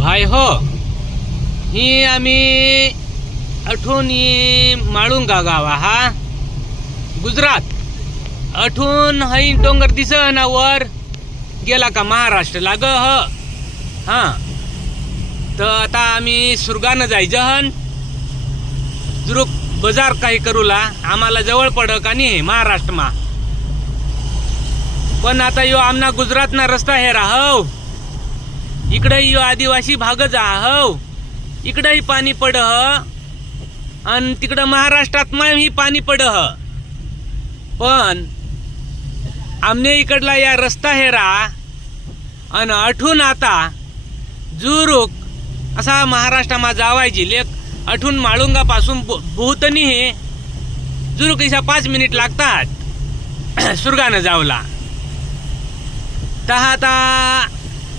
भाई हो ही आम्ही अठून माळुंगा गावा हा गुजरात अठून हई डोंगर दिस ना वर गेला का महाराष्ट्र लाग हा तर आता आम्ही सुरगानं जायचं हन जुरुक बाजार काही करूला आम्हाला जवळ पड का नाही महाराष्ट्र मा पण आता यो आमना गुजरात ना रस्ता हे राहव इकडे यो आदिवासी भाग जा हो इकडेही पाणी पड आणि तिकडं महाराष्ट्रात ही पाणी पड पण आमने इकडला या रस्ता हेरा आणि अठून आता जुरुक असा महाराष्ट्रामा जावायची लेख अठून माळुंगा पासून भूतनी हे जुरुक इसा 5 मिनिट लागतात सुरगानं जावला तहा आता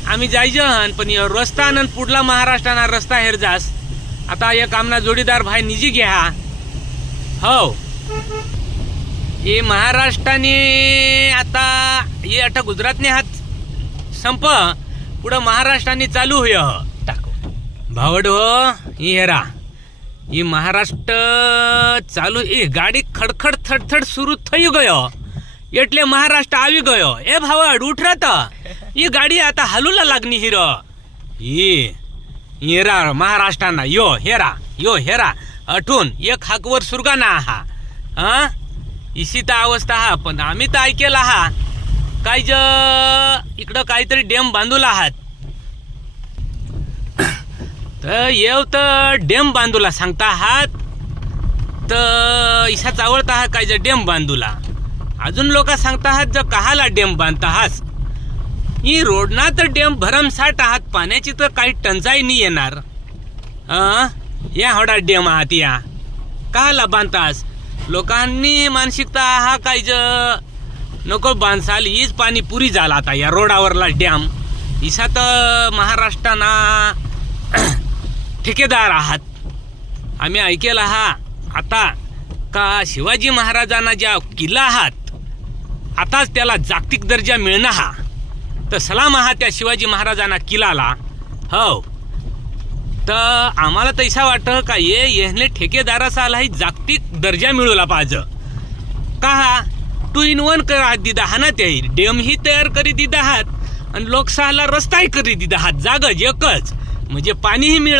आम्ही जायचं पण रस्ता न पुढला महाराष्ट्राना रस्ता हेर जास आता एक आमना जोडीदार भाई निजी घ्या हो ये महाराष्ट्राने आता ये आता गुजरातने हात संप पुढं महाराष्ट्राने चालू होय टाको भावड हो ही हेरा ये महाराष्ट्र चालू ए गाडी खडखड थडथड सुरू થઈ ગયો એટલે महाराष्ट्र આવી ગયો ए भावड उठ रहा ये गाडी आता हलूला लागनी हिर ये हेरा महाराष्ट्राना यो हेरा अठून एक हाकवर सुरगाना हा इसी तर अवस्था हा पण आम्ही तर ऐकेला हा काय ज इकडं काहीतरी डॅम बांधूला आहात तर येव तर डॅम बांधूला सांगता आहात तर इसा चावळता हा काय ज डॅम बांधूला अजून लोक सांगता आहात ज कहाला डॅम बांधता हास ही रोडना तर डॅम भरमसाठ आहात पाण्याची तर काही टंचाई नाही येणार या होडा डॅम आहात या कहाला बांधतास लोकांनी मानसिकता हा काय ज नको बांधसाल हीच पाणी पुरी झाला आता या रोडावरला डॅम इसा तर महाराष्ट्राना ठेकेदार आहात आम्ही ऐकेला हा आता का शिवाजी महाराजांना ज्या किल्ला आहात आताच त्याला जागतिक दर्जा मिळणार हा तर सलाम आहात त्या शिवाजी महाराजांना किल्लाला हो तर आम्हाला तैसा वाटतं का येहने ठेकेदाराचा आलाही जागतिक दर्जा मिळवला पाहिजे का 2 in 1 करा दिदा हा ना ते डॅम ही तयार करी दिदा आहात आणि लोकशाहीला रस्ताही करी दिदा आहात जागच एकच म्हणजे पाणीही मिळ